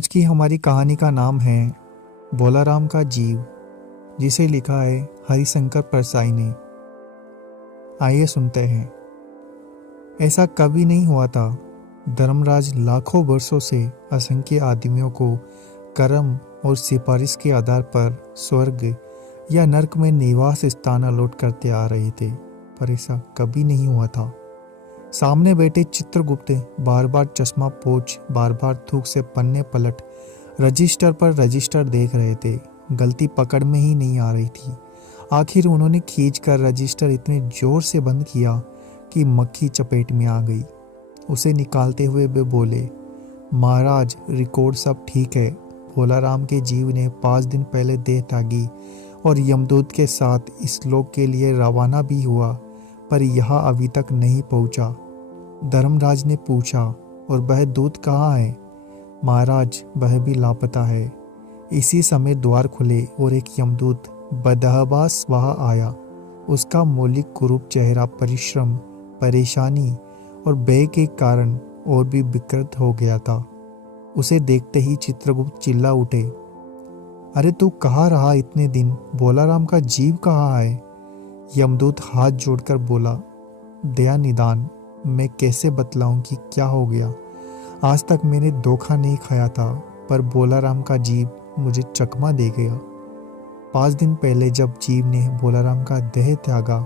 आज की हमारी कहानी का नाम है बोलाराम का जीव, जिसे लिखा है हरिशंकर परसाई ने। आइए सुनते हैं। ऐसा कभी नहीं हुआ था। धर्मराज लाखों वर्षों से असंख्य आदमियों को कर्म और सिफारिश के आधार पर स्वर्ग या नरक में निवास स्थान अलॉट करते आ रहे थे, पर ऐसा कभी नहीं हुआ था। सामने बैठे चित्रगुप्त बार बार चश्मा पोंछ, बार बार थूक से पन्ने पलट रजिस्टर पर रजिस्टर देख रहे थे। गलती पकड़ में ही नहीं आ रही थी। आखिर उन्होंने खींचकर रजिस्टर इतने जोर से बंद किया कि मक्खी चपेट में आ गई। उसे निकालते हुए वे बोले, महाराज, रिकॉर्ड सब ठीक है। बोलाराम के जीव ने 5 दिन पहले देह त्यागी और यमदूत के साथ इस लोक के लिए रवाना भी हुआ, पर यहाँ अभी तक नहीं पहुंचा। धर्मराज ने पूछा, और वह दूत कहाँ है? महाराज, वह भी लापता है। इसी समय द्वार खुले और एक यमदूत बदहवास वहां आया। उसका मौलिक कुरूप चेहरा परिश्रम, परेशानी और भय के कारण और भी विकृत हो गया था। उसे देखते ही चित्रगुप्त चिल्ला उठे, अरे तू कहाँ रहा इतने दिन? बोलाराम का जीव कहाँ है? यमदूत हाथ जोड़कर बोला, दया निदान, मैं कैसे बतलाऊं कि क्या हो गया। आज तक मैंने धोखा नहीं खाया था, पर बोलाराम का जीव मुझे चकमा दे गया। 5 दिन पहले जब जीव ने बोलाराम का देह त्यागा,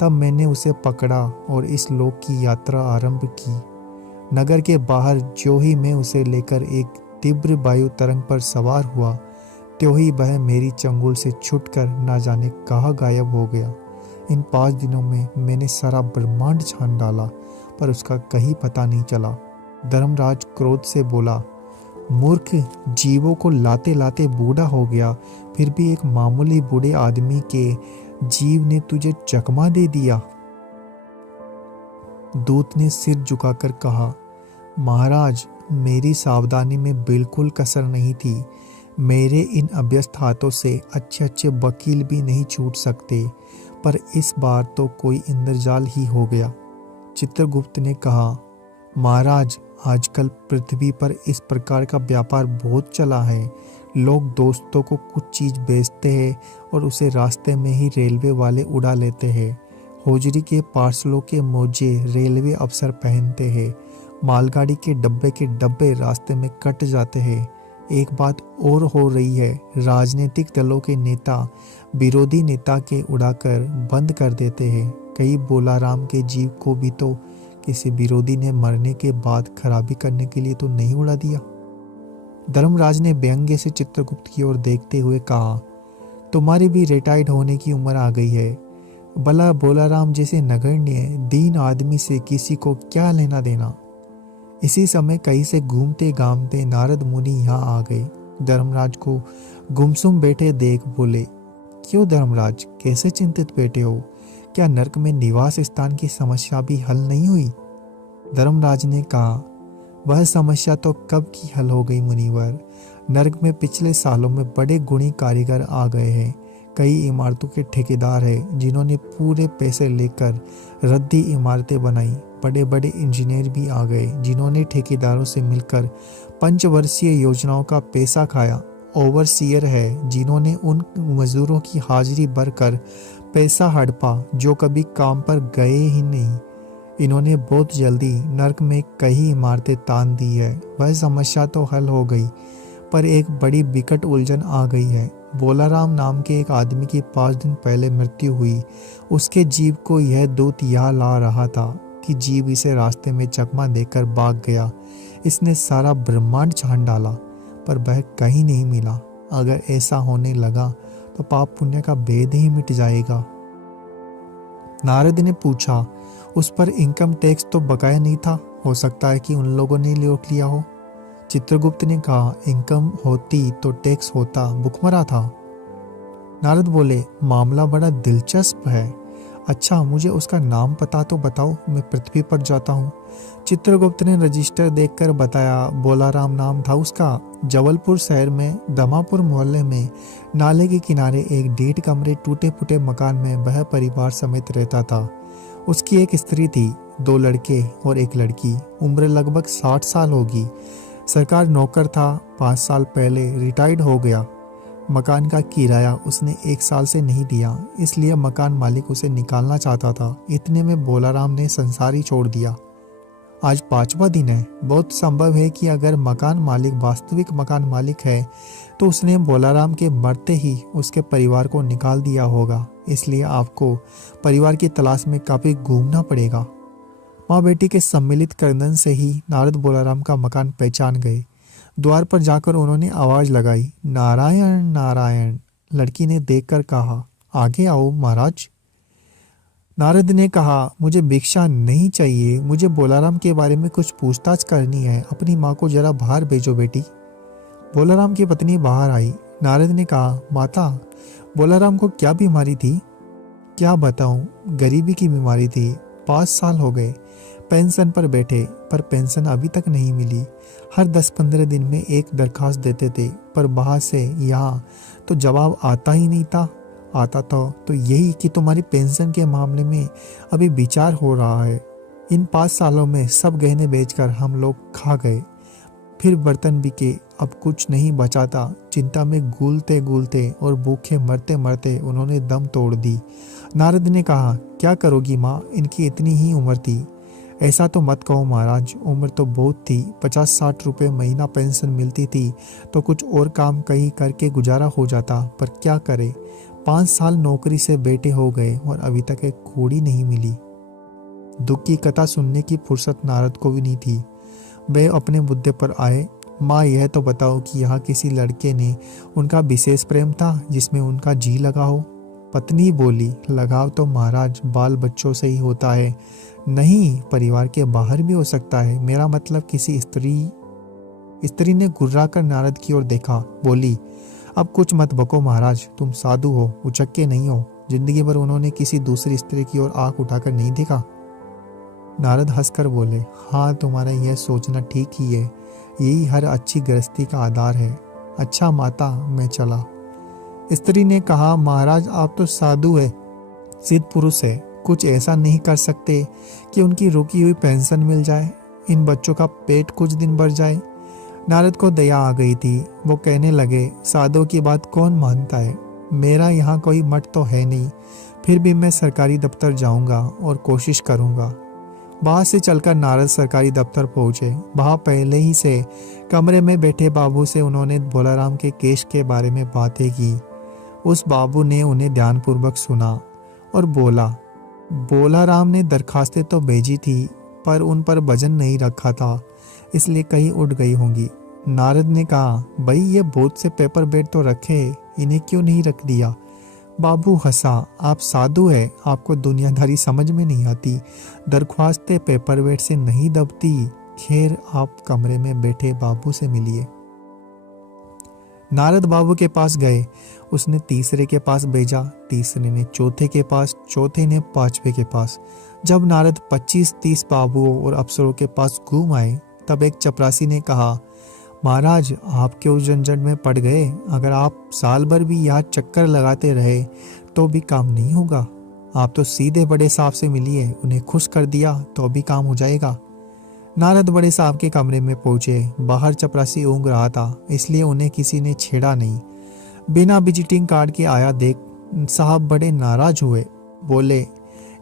तब मैंने उसे पकड़ा और इस लोक की यात्रा आरंभ की। नगर के बाहर जो ही मैं उसे लेकर एक तीव्र वायु तरंग पर सवार हुआ, त्यों ही वह मेरी चंगुल से छूटकर न जाने कहाँ गायब हो गया। इन 5 दिनों में मैंने सारा ब्रह्मांड छान डाला, पर उसका कहीं पता नहीं चला। धर्मराज क्रोध से बोला, मूर्ख, जीवों को लाते लाते बूढ़ा हो गया, फिर भी एक मामूली बूढ़े आदमी के जीव ने तुझे चकमा दे दिया। दूत ने सिर झुकाकर कहा, महाराज, मेरी सावधानी में बिल्कुल कसर नहीं थी। मेरे इन अभ्यस्त हाथों से अच्छे अच्छे वकील भी नहीं छूट सकते, पर इस बार तो कोई इंद्रजाल ही हो गया। चित्रगुप्त ने कहा, महाराज, आजकल पृथ्वी पर इस प्रकार का व्यापार बहुत चला है। लोग दोस्तों को कुछ चीज बेचते हैं और उसे रास्ते में ही रेलवे वाले उड़ा लेते हैं। होजरी के पार्सलों के मोजे रेलवे अफसर पहनते हैं। मालगाड़ी के डब्बे रास्ते में कट जाते हैं। एक बात और हो रही है, राजनीतिक दलों के नेता विरोधी नेता के उड़ाकर बंद कर देते हैं। कई बोलाराम के जीव को भी तो किसी विरोधी ने मरने के बाद खराबी करने के लिए तो नहीं उड़ा दिया। धर्मराज ने व्यंग्य से चित्रगुप्त की ओर देखते हुए कहा, तुम्हारी भी रिटायर्ड होने की उम्र आ गई है। भला बोलाराम जैसे नगण्य दीन आदमी से किसी को क्या लेना देना। इसी समय कहीं से घूमते घामते नारद मुनि यहाँ आ गए। धर्मराज को गुमसुम बैठे देख बोले, क्यों धर्मराज, कैसे चिंतित बैठे हो? क्या नरक में निवास स्थान की समस्या भी हल नहीं हुई? धर्मराज ने कहा, वह समस्या तो कब की हल हो गई मुनिवर। नरक में पिछले सालों में बड़े गुणी कारीगर आ गए हैं। कई इमारतों के ठेकेदार हैं जिन्होंने पूरे पैसे लेकर रद्दी इमारतें बनाई। बड़े बड़े इंजीनियर भी आ गए जिन्होंने ठेकेदारों से मिलकर पंचवर्षीय योजनाओं का पैसा खाया। ओवरसीयर है जिन्होंने उन मजदूरों की हाजिरी भरकर पैसा हड़पा जो कभी काम पर गए ही नहीं। इन्होंने बहुत जल्दी नरक में कई इमारतें तान दी है। वह समस्या तो हल हो गई, पर एक बड़ी विकट उलझन आ गई है। बोलाराम नाम के एक आदमी की 5 दिन पहले मृत्यु हुई। उसके जीव को यह दूत यहाँ ला रहा था कि जीव इसे रास्ते में चकमा देकर भाग गया। इसने सारा ब्रह्मांड छान डाला, पर वह कहीं नहीं मिला। अगर ऐसा होने लगा तो पाप पुण्य का भेद ही मिट जाएगा। नारद ने पूछा, उस पर इनकम टैक्स तो बकाया नहीं था? हो सकता है कि उन लोगों ने लौट लिया हो। चित्रगुप्त ने कहा, इनकम होती तो टैक्स होता, भुखमरा था। नारद बोले, मामला बड़ा दिलचस्प है। अच्छा, मुझे उसका नाम पता तो बताओ, मैं पृथ्वी पर जाता हूँ। चित्रगुप्त ने रजिस्टर देखकर बताया, बोलाराम नाम था उसका। जबलपुर शहर में दमापुर मोहल्ले में नाले के किनारे एक 1.5 कमरे टूटे फूटे मकान में वह परिवार समेत रहता था। उसकी एक स्त्री थी, 2 लड़के और एक लड़की। उम्र लगभग 60 साल होगी। सरकार नौकर था, 5 साल पहले रिटायर्ड हो गया। मकान का किराया उसने 1 साल से नहीं दिया, इसलिए मकान मालिक उसे निकालना चाहता था। इतने में बोलाराम ने संसार ही छोड़ दिया। आज 5वां दिन है। बहुत संभव है कि अगर मकान मालिक वास्तविक मकान मालिक है तो उसने बोलाराम के मरते ही उसके परिवार को निकाल दिया होगा। इसलिए आपको परिवार की तलाश में काफी घूमना पड़ेगा। माँ बेटी के सम्मिलित क्रंदन से ही नारद बोलाराम का मकान पहचान गए। द्वार पर जाकर उन्होंने आवाज लगाई, नारायण नारायण। लड़की ने देखकर कहा, आगे आओ महाराज। नारद ने कहा, मुझे भिक्षा नहीं चाहिए, मुझे बोलाराम के बारे में कुछ पूछताछ करनी है। अपनी माँ को जरा बाहर भेजो बेटी। बोलाराम की पत्नी बाहर आई। नारद ने कहा, माता, बोलाराम को क्या बीमारी थी? क्या बताऊं, गरीबी की बीमारी थी। 5 साल हो गए पेंशन पर बैठे, पर पेंशन अभी तक नहीं मिली। हर 10-15 दिन में एक दरखास्त देते थे, पर बाहर से यहाँ तो जवाब आता ही नहीं था। आता तो यही कि तुम्हारी पेंशन के मामले में अभी विचार हो रहा है। इन 5 सालों में सब गहने बेचकर हम लोग खा गए, फिर बर्तन बिके, अब कुछ नहीं बचा था। चिंता में गूलते गूलते और भूखे मरते मरते उन्होंने दम तोड़ दी। नारद ने कहा, क्या करोगी माँ, इनकी इतनी ही उम्र थी। ऐसा तो मत कहो महाराज, उम्र तो बहुत थी। 50-60 रुपए महीना पेंशन मिलती थी तो कुछ और काम कहीं करके गुजारा हो जाता, पर क्या करे। 5 साल नौकरी से बेटे हो गए और अभी तक एक कौड़ी नहीं मिली। दुख की कथा सुनने की फुर्सत नारद को भी नहीं थी। वे अपने मुद्दे पर आए। माँ, यह तो बताओ कि यहाँ किसी लड़के ने उनका विशेष प्रेम था जिसमें उनका जी लगा हो? पत्नी बोली, लगाव तो महाराज बाल बच्चों से ही होता है। नहीं, परिवार के बाहर भी हो सकता है। मेरा मतलब किसी स्त्री ने गुर्राकर नारद की ओर देखा। बोली, अब कुछ मत बको महाराज, तुम साधु हो, उचक्के नहीं हो। जिंदगी भर उन्होंने किसी दूसरी स्त्री की ओर आंख उठाकर नहीं देखा। नारद हंसकर बोले, हाँ, तुम्हारा यह सोचना ठीक ही है। यही हर अच्छी गृहस्थी का आधार है। अच्छा माता, मैं चला। स्त्री ने कहा, महाराज आप तो साधु है, सिद्ध पुरुष है, कुछ ऐसा नहीं कर सकते कि उनकी रुकी हुई पेंशन मिल जाए, इन बच्चों का पेट कुछ दिन भर जाए। नारद को दया आ गई थी। वो कहने लगे, साधुओं की बात कौन मानता है? मेरा यहाँ कोई मठ तो है नहीं, फिर भी मैं सरकारी दफ्तर जाऊंगा और कोशिश करूंगा। बाहर से चलकर नारद सरकारी दफ्तर पहुंचे। वहां पहले ही से कमरे में बैठे बाबू से उन्होंने बोलाराम के केस के बारे में बातें की। उस बाबू ने उन्हें ध्यानपूर्वक सुना और बोला, बोलाराम ने दरखास्तें तो भेजी थी, पर उन पर वजन नहीं रखा था, इसलिए कहीं उड़ गई होंगी। नारद ने कहा, भाई ये बहुत से पेपर वेट तो रखे, इन्हें क्यों नहीं रख दिया? बाबू हंसा, आप साधु है, आपको दुनियादारी समझ में नहीं आती। दरख्वास्तें पेपर वेट से नहीं दबती। खैर, आप कमरे में बैठे बाबू से मिलिए। नारद बाबू के पास गए। उसने तीसरे के पास भेजा, तीसरे ने चौथे के पास, चौथे ने 5वें के पास। जब नारद 25-30 बाबुओं और अफसरों के पास घूम आए, तब एक चपरासी ने कहा, महाराज आप क्यों झंझट में पड़ गए? अगर आप साल भर भी यहाँ चक्कर लगाते रहे तो भी काम नहीं होगा। आप तो सीधे बड़े साहब से मिलिए, उन्हें खुश कर दिया तो भी काम हो जाएगा। नारद बड़े साहब के कमरे में पहुंचे। बाहर चपरासी ऊँघ रहा था, इसलिए उन्हें किसी ने छेड़ा नहीं। बिना विजिटिंग कार्ड के आया देख साहब बड़े नाराज हुए। बोले,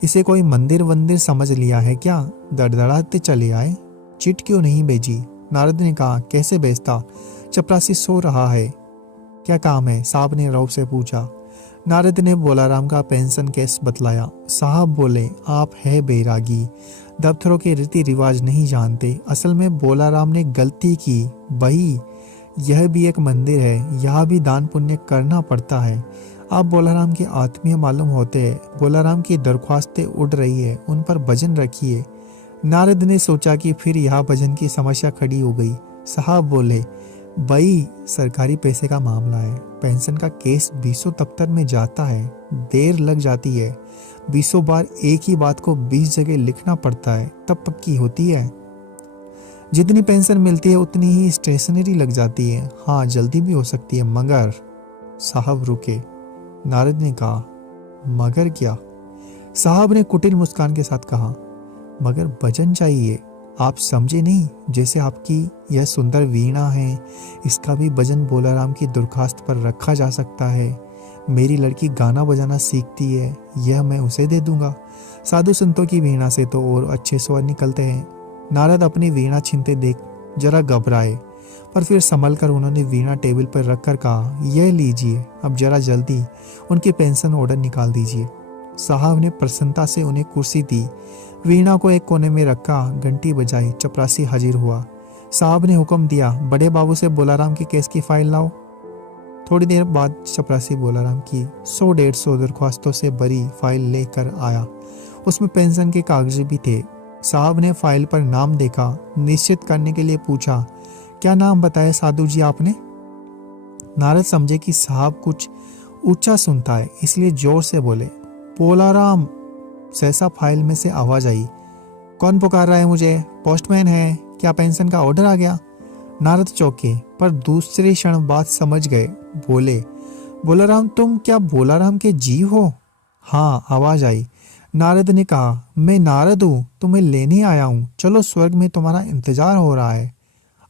इसे कोई मंदिर वंदिर समझ लिया है क्या? दड़दड़ाते चले आए, चिट क्यों नहीं भेजी? नारद ने कहा, कैसे भेजता? चपरासी सो रहा है। क्या काम है? साहब ने रौब से पूछा। नारद ने बोलाराम का पेंशन केस बतलाया। साहब बोले, आप है बैरागी, दफ्तरों के रीति रिवाज नहीं जानते। असल में बोलाराम ने गलती की। भाई, यह भी एक मंदिर है, यहाँ भी दान पुण्य करना पड़ता है। आप बोलाराम के आत्मीय मालूम होते हैं। बोलाराम की दरख्वास्तें उड़ रही है, उन पर वजन रखिए। नारद ने सोचा कि फिर यहाँ वजन की समस्या खड़ी हो गई। साहब बोले, भाई सरकारी पैसे का मामला है, पेंशन का केस 20 दफ्तर में जाता है, देर लग जाती है। 20 बार एक ही बात को 20 जगह लिखना पड़ता है, तब पक्की होती है। जितनी पेंशन मिलती है उतनी ही स्टेशनरी लग जाती है। हाँ, जल्दी भी हो सकती है, मगर। साहब रुके। नारद ने कहा, मगर क्या? साहब ने कुटिल मुस्कान के साथ कहा, मगर वजन चाहिए। आप समझे नहीं, जैसे आपकी यह सुंदर वीणा है, इसका भी वजन बोलाराम की दरख्वास्त पर रखा जा सकता है। मेरी लड़की गाना बजाना सीखती है, यह मैं उसे दे दूंगा। साधु संतों की वीणा से तो और अच्छे स्वर निकलते हैं। नारद अपनी वीणा छीनते देख जरा घबराए, पर फिर संभल कर उन्होंने वीणा टेबल पर रखकर कहा, यह लीजिए, अब जरा जल्दी उनकी पेंशन ऑर्डर निकाल दीजिए। साहब ने प्रसन्नता से उन्हें कुर्सी दी, वीणा को एक कोने में रखा, घंटी बजाई, चपरासी हाजिर हुआ। साहब ने हुक्म दिया, बड़े बाबू से बोलाराम की केस की फाइल लाओ। थोड़ी देर बाद चपरासी बोलाराम की 100-150 दरख्वास्तों से भरी फाइल लेकर आया। उसमें पेंशन के कागज भी थे। साहब ने फाइल पर नाम देखा, निश्चित करने के लिए पूछा, क्या नाम बताया साधु जी आपने? नारद समझे कि साहब कुछ ऊंचा सुनता है, इसलिए जोर से बोले, बोलाराम। सहसा फाइल में से आवाज आई, कौन पुकार रहा है मुझे? पोस्टमैन है क्या? पेंशन का ऑर्डर आ गया? नारद चौंके, पर दूसरे क्षण बात समझ गए। बोले, बोलाराम, तुम क्या बोलाराम के जी हो? हाँ, आवाज आई। नारद ने कहा, मैं नारद हूँ, तुम्हें लेने आया हूँ, चलो, स्वर्ग में तुम्हारा इंतजार हो रहा है।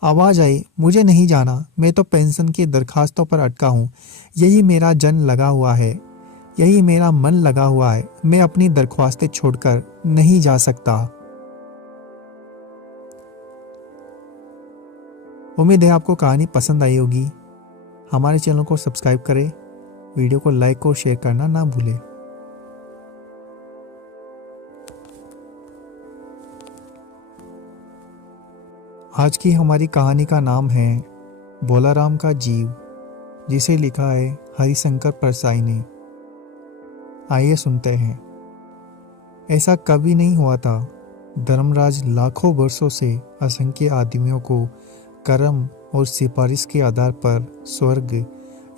आवाज आई, मुझे नहीं जाना, मैं तो पेंशन की दरखास्तों पर अटका हूँ। यही मेरा जन लगा हुआ है, यही मेरा मन लगा हुआ है। मैं अपनी दरख्वास्तें छोड़कर नहीं जा सकता। उम्मीद है आपको कहानी पसंद आई होगी। हमारे चैनल को सब्सक्राइब करें, वीडियो को लाइक और शेयर करना ना भूलें। आज की हमारी कहानी का नाम है बोलाराम का जीव, जिसे लिखा है हरिशंकर परसाई ने। आइए सुनते हैं। ऐसा कभी नहीं हुआ था। धर्मराज लाखों वर्षों से असंख्य आदमियों को कर्म और सिफारिश के आधार पर स्वर्ग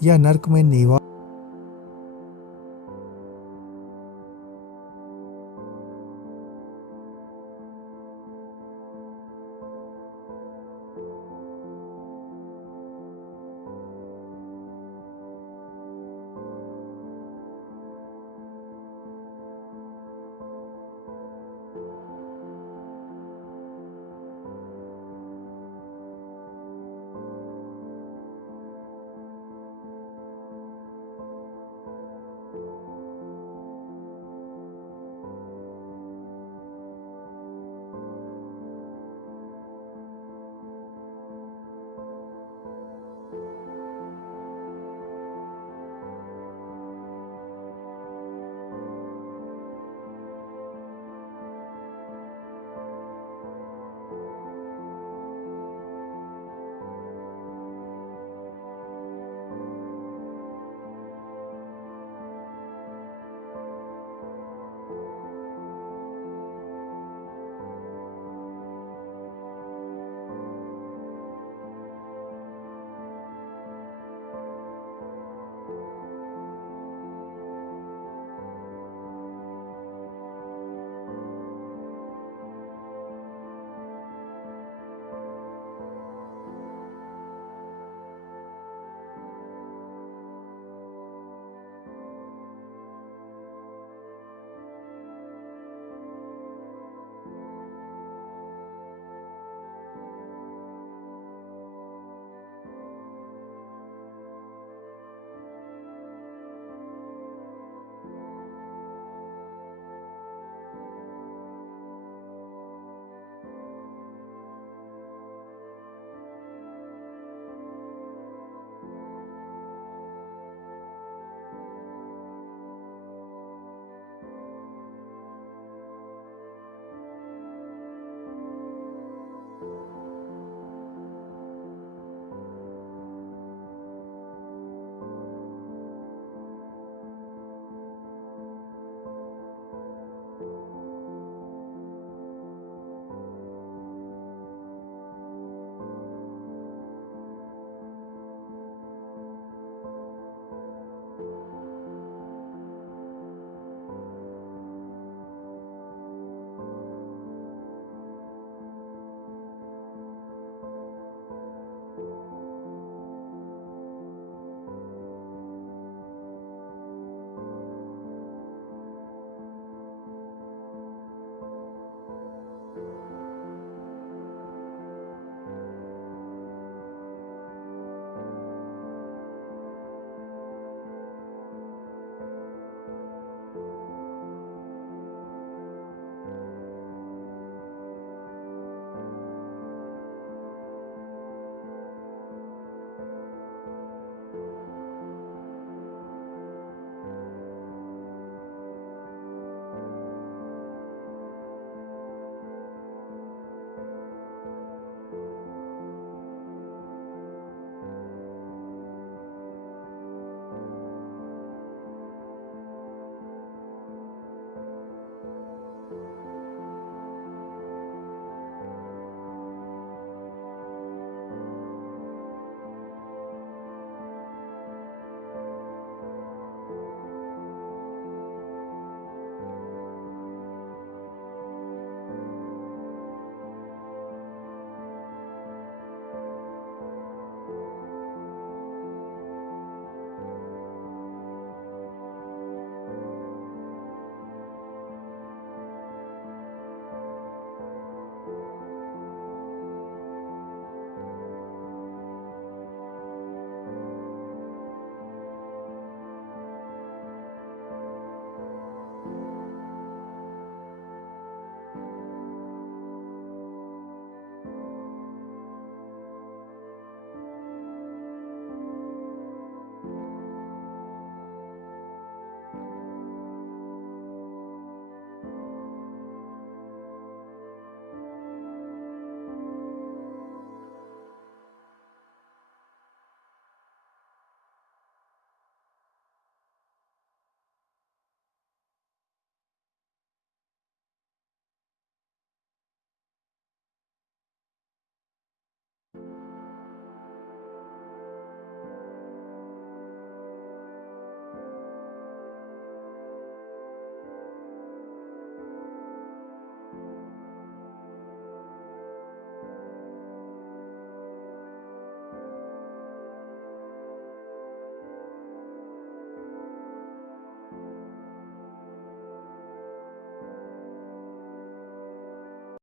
या नर्क में निवास